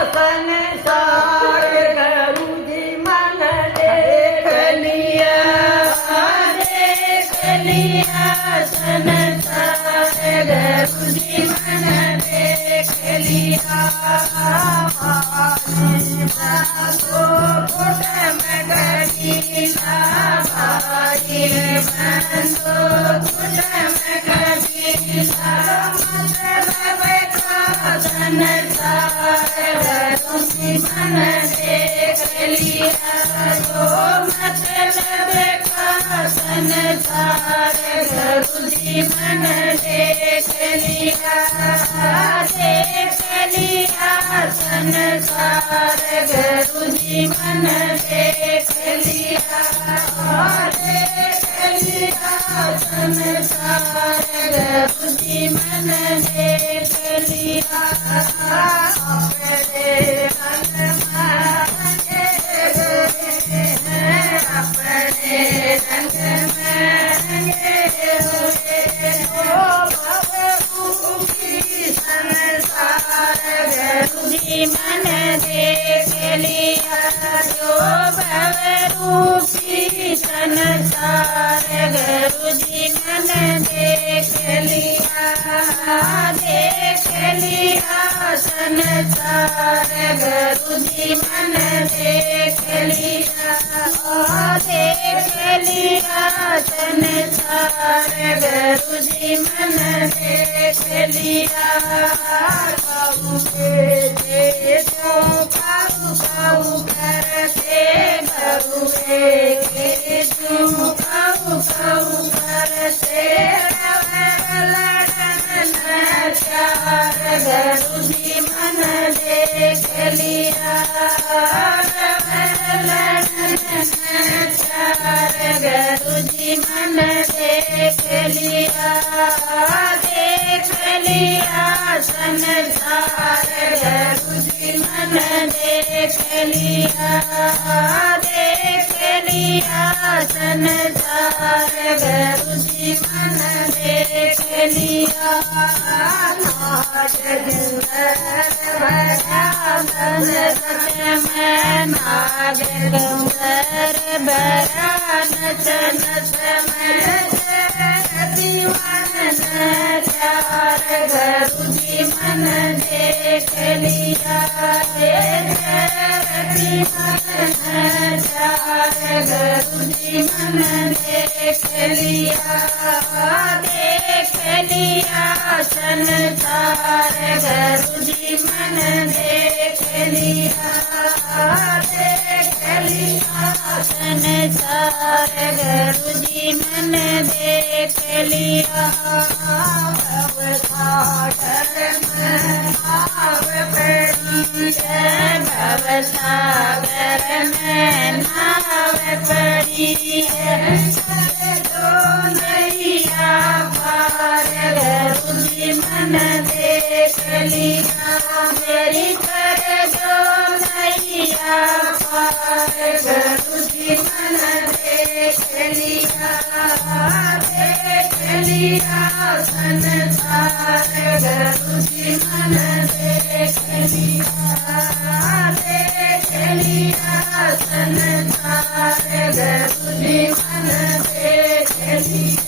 संसार गुरुजी मन देख लिया संसार गुरुजी मन देख लिया को पुट में गरीला भाई बंदो पुट में गरीला मतलब का संसार गुरुजी मन देख लिया जो मतलब का संसार गुरुजी मन देख लिया संसार गुरुजी मन देख लिया संसार गुरुजी मन देख लिया अपने मन मांगे अपने रंग मांगे संसार गुरुजी मन देख लिया जो भवरूपी संसार गुरुजी मन देख लिया संसार गुरुजी मन देख लिया संसार गुरुजी मन देख लिया खाऊ करते बरुए के खाऊ करते चार गुरुजी मन देख लिया चार गुरुजी मन देख लिया संसार गुरुजी मन देख लिया संसार गुरुजी मन देख लिया नाच में नाग डूंगर बरा नच नच में दीवान चार गुरुजी मन देख लिया चार गुरुजी मन देख लिया संसार गुरुजी मन देख लिया संसार गुरुजी मन देख लिया भवसागर में नाव पड़ी है जो नैया पार गुरुजी मन देख लिया मेरी कर जो नैया पार गुरुजी मन देख लिया संसार गुरुजी मन देख लिया संसार गुरुजी मन देख लिया।